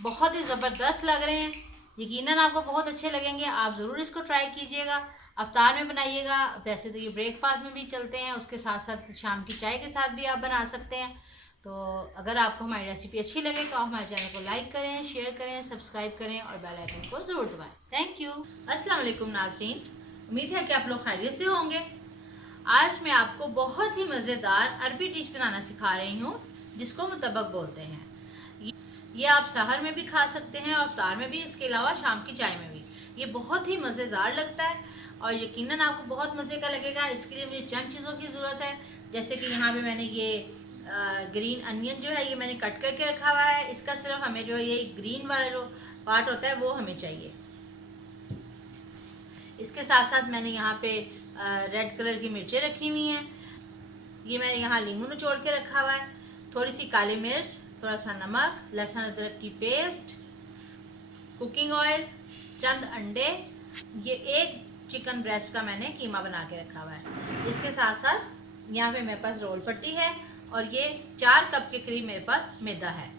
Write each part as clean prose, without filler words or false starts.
बहुत ही ज़बरदस्त लग रहे हैं, यकीनन आपको बहुत अच्छे लगेंगे। आप ज़रूर इसको ट्राई कीजिएगा, अफ्तार में बनाइएगा। वैसे तो ये ब्रेकफास्ट में भी चलते हैं, उसके साथ साथ शाम की चाय के साथ भी आप बना सकते हैं। तो अगर आपको हमारी रेसिपी अच्छी लगे तो आप हमारे चैनल को लाइक करें, शेयर करें, सब्सक्राइब करें और बेल आइकन को ज़रूर दबाएं। Thank you. अस्सलाम वालेकुम नाज़रीन, उम्मीद है कि आप लोग खैरियत से होंगे। आज मैं आपको बहुत ही मज़ेदार अरबी डिश बनाना सिखा रही हूँ, जिसको मुतब्बक बोलते हैं। ये आप सहर में भी खा सकते हैं और अफ्तार में भी, इसके अलावा शाम की चाय में भी। ये बहुत ही मज़ेदार लगता है और यकीनन आपको बहुत मज़े का लगेगा। इसके लिए मुझे चंद चीज़ों की ज़रूरत है, जैसे कि यहाँ पे मैंने ये ग्रीन अनियन जो है ये मैंने कट करके रखा हुआ है। इसका सिर्फ हमें जो है ये ग्रीन वाला जो पार्ट होता है वो हमें चाहिए। इसके साथ साथ मैंने यहाँ पे रेड कलर की मिर्चें रखी हुई हैं। ये मैंने यहाँ नींबू निचोड़ के रखा हुआ है। थोड़ी सी काली मिर्च, थोड़ा सा नमक, लहसुन अदरक की पेस्ट, कुकिंग ऑयल, चंद अंडे, ये एक चिकन ब्रेस्ट का मैंने कीमा बना के रखा हुआ है। इसके साथ साथ यहाँ पे मेरे पास रोल पट्टी है और ये 4 कप के करीब मेरे पास मैदा है।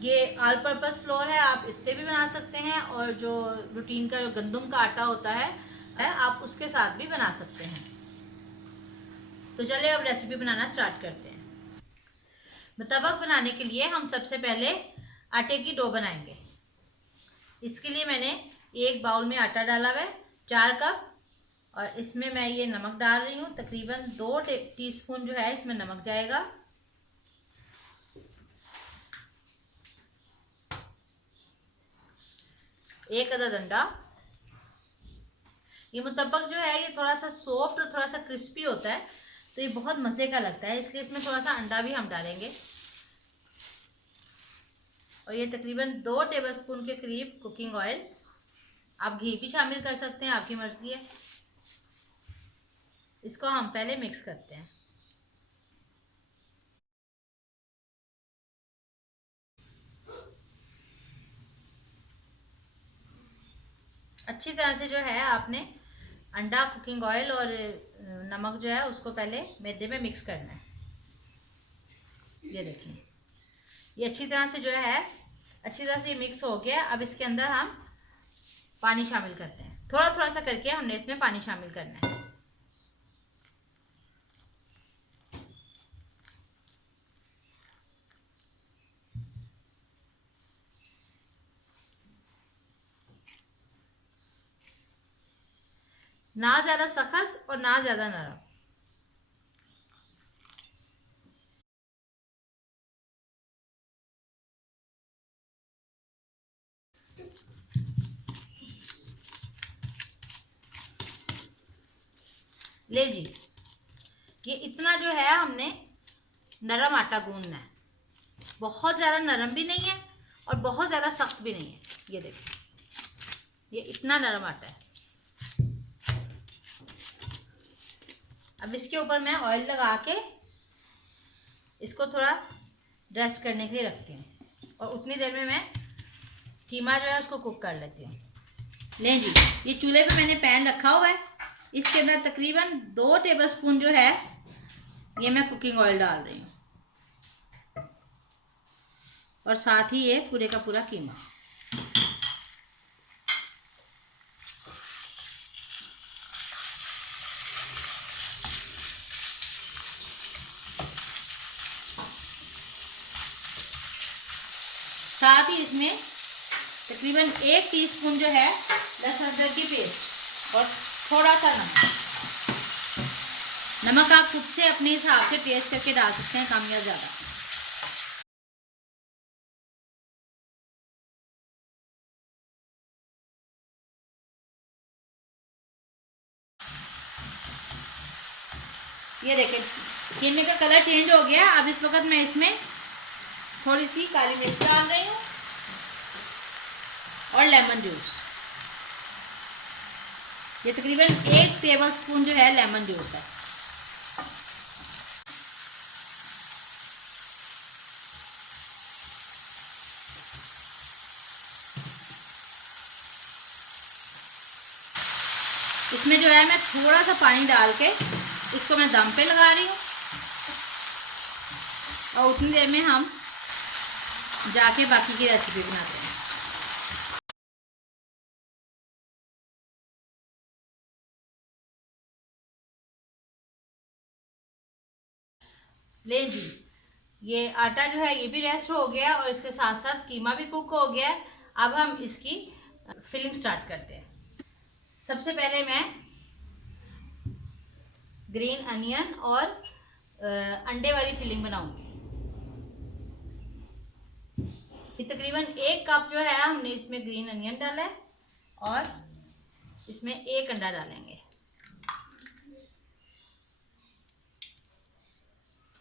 ये ऑल पर्पस फ्लोर है, आप इससे भी बना सकते हैं और जो रूटीन का जो गंदम का आटा होता है आप उसके साथ भी बना सकते हैं। तो चलिए अब रेसिपी बनाना स्टार्ट करते हैं। मुतब्बक बनाने के लिए हम सबसे पहले आटे की डो बनाएंगे। इसके लिए मैंने एक बाउल में आटा डाला हुआ है 4 कप, और इसमें मैं ये नमक डाल रही हूँ। तकरीबन 2 टीस्पून जो है इसमें नमक जाएगा। एक आधा अंडा। ये मुतब्बक जो है ये थोड़ा सा सॉफ्ट और थोड़ा सा क्रिस्पी होता है, तो ये बहुत मज़े का लगता है, इसलिए इसमें थोड़ा सा अंडा भी हम डालेंगे। और ये तकरीबन 2 टेबलस्पून के करीब कुकिंग ऑयल। आप घी भी शामिल कर सकते हैं, आपकी मर्ज़ी है। इसको हम पहले मिक्स करते हैं। अच्छी तरह से जो है आपने अंडा, कुकिंग ऑयल और नमक जो है उसको पहले मैदे में मिक्स करना है। ये देखिए, ये अच्छी तरह से जो है अच्छी तरह से मिक्स हो गया। अब इसके अंदर हम पानी शामिल करते हैं। थोड़ा थोड़ा सा करके हमने इसमें पानी शामिल करना है। ना ज़्यादा सख्त और ना ज़्यादा नरम। ले जी, ये इतना जो है हमने नरम आटा गूंदना है। बहुत ज़्यादा नरम भी नहीं है और बहुत ज़्यादा सख्त भी नहीं है। ये देखिए, ये इतना नरम आटा है। अब इसके ऊपर मैं ऑयल लगा के इसको थोड़ा रेस्ट करने के लिए रखती हूँ और उतनी देर में मैं कीमा जो है उसको कुक कर लेती हूँ। लें जी, ये चूल्हे पे मैंने पैन रखा हुआ है। इसके अंदर तकरीबन 2 टेबलस्पून जो है ये मैं कुकिंग ऑयल डाल रही हूँ और साथ ही ये पूरे का पूरा कीमा। साथ ही इसमें तकरीबन 1 टीस्पून जो है लहसुन अदरक की पेस्ट और थोड़ा सा नमक। नमक आप खुद से अपने हिसाब से टेस्ट करके डाल सकते हैं, कम या ज़्यादा। ये देखें, कीमे का कलर चेंज हो गया। अब इस वक्त मैं इसमें थोड़ी सी काली मिर्च डाल रही हूँ और लेमन जूस। ये तकरीबन 1 टेबलस्पून जो है लेमन जूस है। इसमें जो है मैं थोड़ा सा पानी डाल के इसको मैं दम पे लगा रही हूँ और उतनी देर में हम जाके बाकी की रेसिपी बनाते हैं। ले जी, ये आटा जो है ये भी रेस्ट हो गया और इसके साथ साथ कीमा भी कुक हो गया है। अब हम इसकी फिलिंग स्टार्ट करते हैं। सबसे पहले मैं ग्रीन अनियन और अंडे वाली फिलिंग बनाऊंगी। ये तकरीबन 1 कप जो है हमने इसमें ग्रीन अनियन डाला है और इसमें 1 अंडा डालेंगे।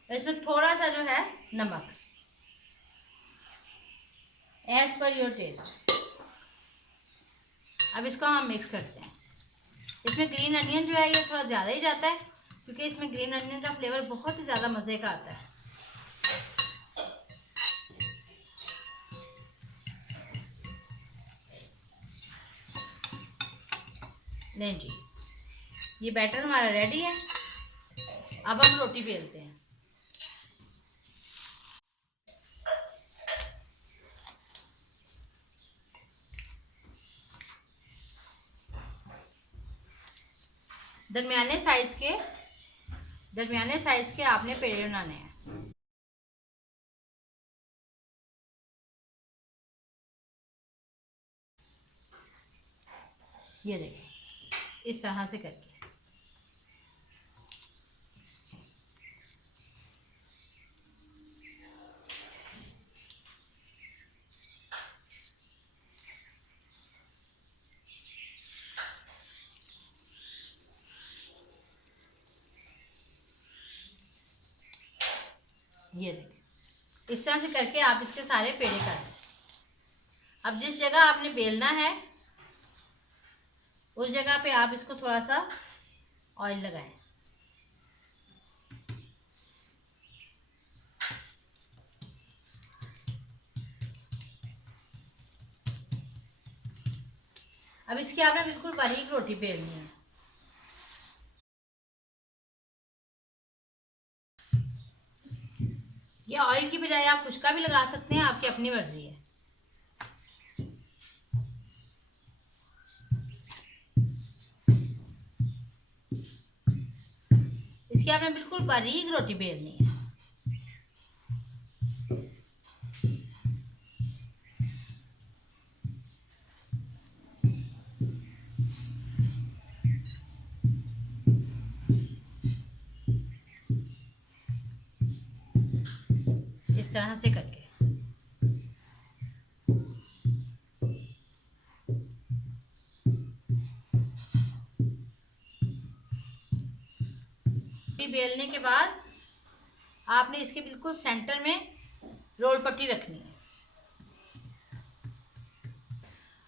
इसमें थोड़ा सा जो है नमक, एज पर योर टेस्ट। अब इसको हम मिक्स करते हैं। इसमें ग्रीन अनियन जो है ये थोड़ा ज़्यादा ही जाता है क्योंकि इसमें ग्रीन अनियन का फ्लेवर बहुत ही ज़्यादा मज़े का आता है। नहीं जी, ये बैटर हमारा रेडी है। अब हम रोटी बेलते हैं। दरमियाने साइज के आपने पेड़े बनाने हैं। ये देखिए इस तरह से करके। ये देखिए इस तरह से करके आप इसके सारे पेड़े काट सकते। अब जिस जगह आपने बेलना है उस जगह पे आप इसको थोड़ा सा ऑयल लगाएं। अब इसकी आपने बिल्कुल बारीक रोटी बेलनी है। ये ऑयल की बजाय आप खुशका भी लगा सकते हैं, आपकी अपनी मर्जी है। इसकी आपने बिल्कुल बारीक रोटी बेलनी है। इस तरह से करके बेलने के बाद आपने इसके बिल्कुल सेंटर में रोल पट्टी रखनी है।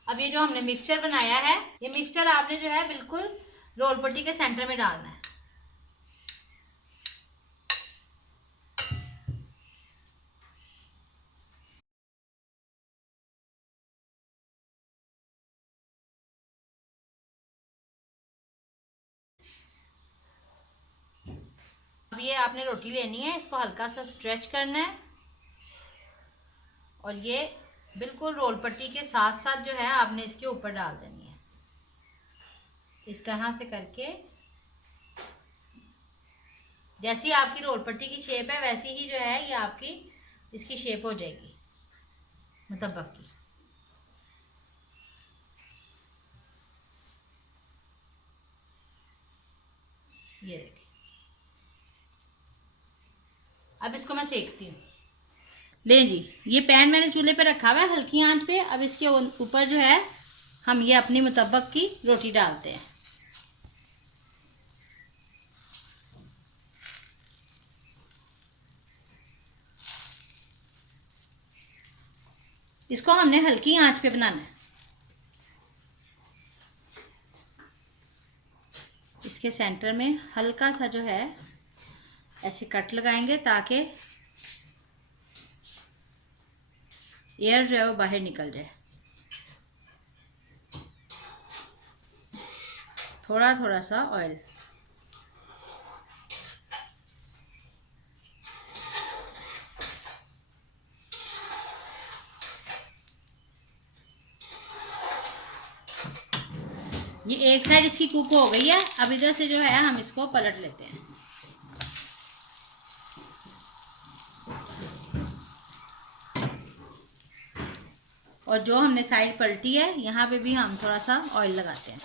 अब ये जो हमने मिक्सचर बनाया है, ये मिक्सचर आपने जो है बिल्कुल रोल पट्टी के सेंटर में डालना है। अब ये आपने रोटी लेनी है, इसको हल्का सा स्ट्रेच करना है और ये बिल्कुल रोल पट्टी के साथ साथ जो है आपने इसके ऊपर डाल देनी है। इस तरह से करके जैसी आपकी रोल पट्टी की शेप है वैसी ही जो है ये आपकी इसकी शेप हो जाएगी मुतब्बक की। ये देखिए अब इसको मैं सेकती हूँ। ले जी, ये पैन मैंने चूल्हे पे रखा हुआ है हल्की आंच पे। अब इसके ऊपर जो है हम ये अपनी मुतब्बक की रोटी डालते हैं। इसको हमने हल्की आंच पे बनाना है। इसके सेंटर में हल्का सा जो है ऐसे कट लगाएंगे ताकि एयर जो है वो बाहर निकल जाए। थोड़ा थोड़ा सा ऑयल। ये एक साइड इसकी कुक हो गई है। अब इधर से जो है हम इसको पलट लेते हैं। और जो हमने साइड पलटी है यहाँ पे भी हम थोड़ा सा ऑयल लगाते हैं।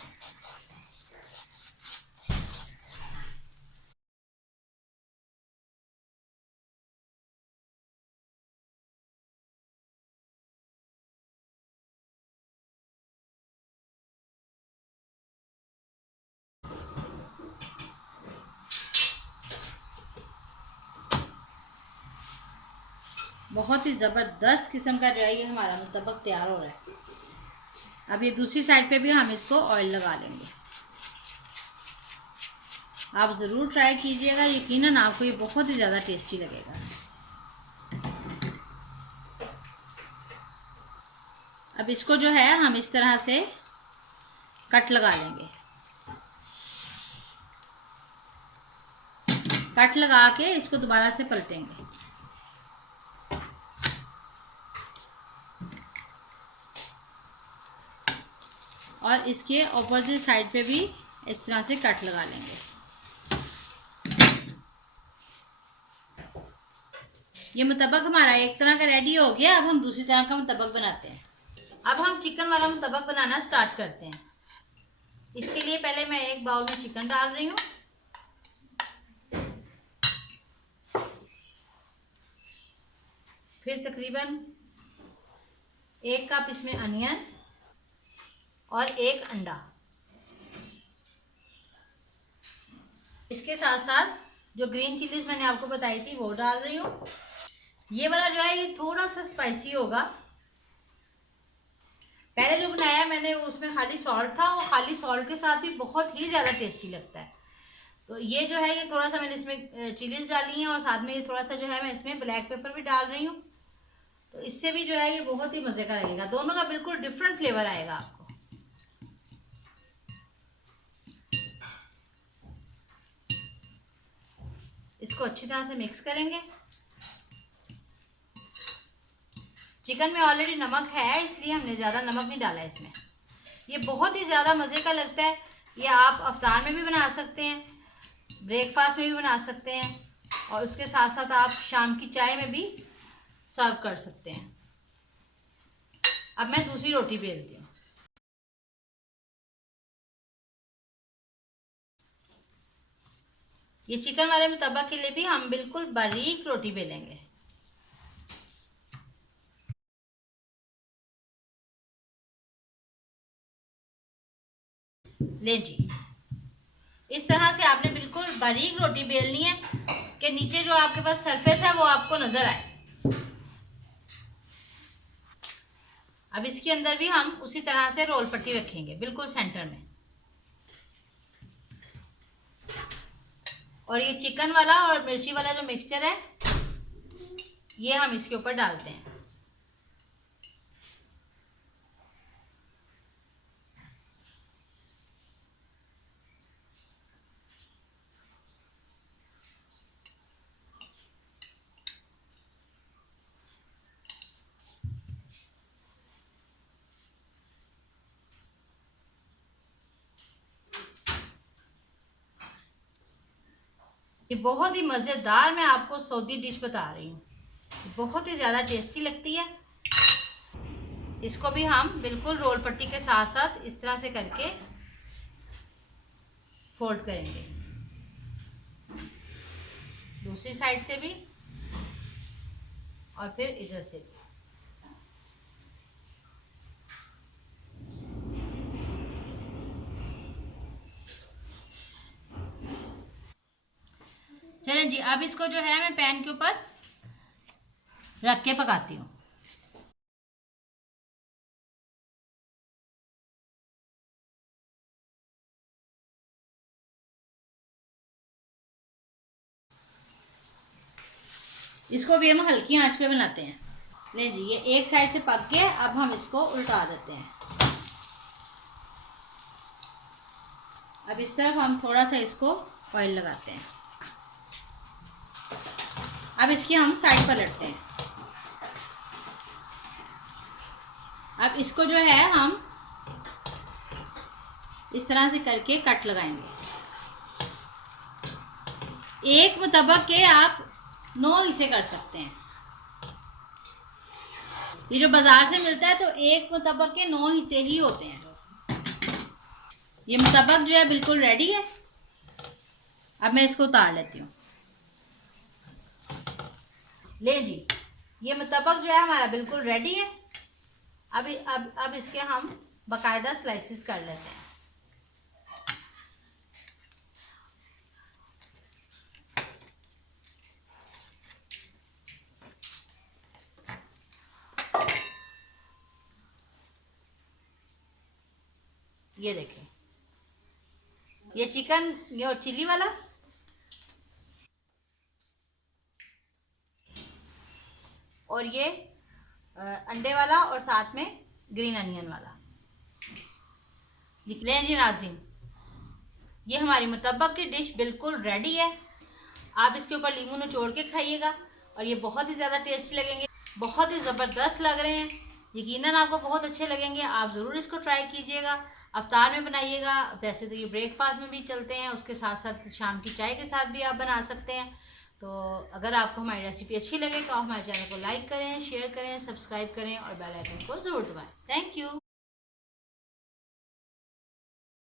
बहुत ही ज़बरदस्त किस्म का जो है ये हमारा मुतब्बक तैयार हो रहा है। अब ये दूसरी साइड पे भी हम इसको ऑयल लगा लेंगे। आप ज़रूर ट्राई कीजिएगा, यकीनन आपको ये बहुत ही ज़्यादा टेस्टी लगेगा। अब इसको जो है हम इस तरह से कट लगा लेंगे। कट लगा के इसको दोबारा से पलटेंगे। और इसके अपोजिट साइड पे भी इस तरह से कट लगा लेंगे। ये मुतब्बक हमारा एक तरह का रेडी हो गया। अब हम दूसरी तरह का मुतब्बक बनाते हैं। अब हम चिकन वाला मुतब्बक बनाना स्टार्ट करते हैं। इसके लिए पहले मैं एक बाउल में चिकन डाल रही हूँ। फिर तकरीबन 1 कप इसमें अनियन और 1 अंडा। इसके साथ साथ जो ग्रीन चिलीज मैंने आपको बताई थी वो डाल रही हूँ। ये वाला जो है ये थोड़ा सा स्पाइसी होगा। पहले जो बनाया मैंने उसमें खाली सॉल्ट था, और खाली सॉल्ट के साथ भी बहुत ही ज़्यादा टेस्टी लगता है। तो ये जो है ये थोड़ा सा मैंने इसमें चिलीज डाली हैं, और साथ में ये थोड़ा सा जो है मैं इसमें ब्लैक पेपर भी डाल रही हूँ। तो इससे भी जो है ये बहुत ही मज़े का लगेगा। दोनों का बिल्कुल डिफरेंट फ्लेवर आएगा आपको। इसको अच्छी तरह से मिक्स करेंगे। चिकन में ऑलरेडी नमक है, इसलिए हमने ज़्यादा नमक नहीं डाला है इसमें। ये बहुत ही ज़्यादा मज़े का लगता है। ये आप अफ्तार में भी बना सकते हैं, ब्रेकफास्ट में भी बना सकते हैं, और उसके साथ साथ आप शाम की चाय में भी सर्व कर सकते हैं। अब मैं दूसरी रोटी बेलती हूँ। ये चिकन वाले मुतब्बक के लिए भी हम बिल्कुल बारीक रोटी बेलेंगे। ले जी, इस तरह से आपने बिल्कुल बारीक रोटी बेलनी है कि नीचे जो आपके पास सरफेस है वो आपको नजर आए। अब इसके अंदर भी हम उसी तरह से रोल पट्टी रखेंगे बिल्कुल सेंटर में। और ये चिकन वाला और मिर्ची वाला जो मिक्सचर है ये हम इसके ऊपर डालते हैं। ये बहुत ही मज़ेदार मैं आपको सऊदी डिश बता रही हूँ, बहुत ही ज़्यादा टेस्टी लगती है। इसको भी हम बिल्कुल रोल पट्टी के साथ साथ इस तरह से करके फोल्ड करेंगे, दूसरी साइड से भी और फिर इधर से भी। चलें जी, अब इसको जो है मैं पैन के ऊपर रख के पकाती हूँ। इसको भी हम हल्की आंच पे बनाते हैं। ले जी, ये एक साइड से पक गया। अब हम इसको उल्टा देते हैं। अब इस तरफ हम थोड़ा सा इसको ऑयल लगाते हैं। अब इसकी हम साइड पर रखते हैं। अब इसको जो है हम इस तरह से करके कट लगाएंगे। एक मुतब्बक के आप 9 हिस्से कर सकते हैं। ये जो बाजार से मिलता है तो एक मुतब्बक के 9 हिस्से ही होते हैं। ये मुतब्बक जो है बिल्कुल रेडी है। अब मैं इसको उतार लेती हूँ। ले जी, ये मुतब्बक जो है हमारा बिल्कुल रेडी है। अब इसके हम बाकायदा स्लाइसिस कर लेते हैं। ये देखें, ये चिकन, ये चिली वाला, और ये अंडे वाला, और साथ में ग्रीन अनियन वाला। लें जी नाज़रीन, ये हमारी मुतब्बक की डिश बिल्कुल रेडी है। आप इसके ऊपर लीमू निचोड़ के खाइएगा और ये बहुत ही ज़्यादा टेस्टी लगेंगे, बहुत ही ज़बरदस्त लग रहे हैं। यकीनन आपको बहुत अच्छे लगेंगे। आप ज़रूर इसको ट्राई कीजिएगा, अफ्तार में बनाइएगा। वैसे तो ये ब्रेकफास्ट में भी चलते हैं, उसके साथ साथ शाम की चाय के साथ भी आप बना सकते हैं। तो अगर आपको हमारी रेसिपी अच्छी लगे तो आप हमारे चैनल को लाइक करें, शेयर करें, सब्सक्राइब करें और बेल आइकन को ज़रूर दबाएं। Thank you.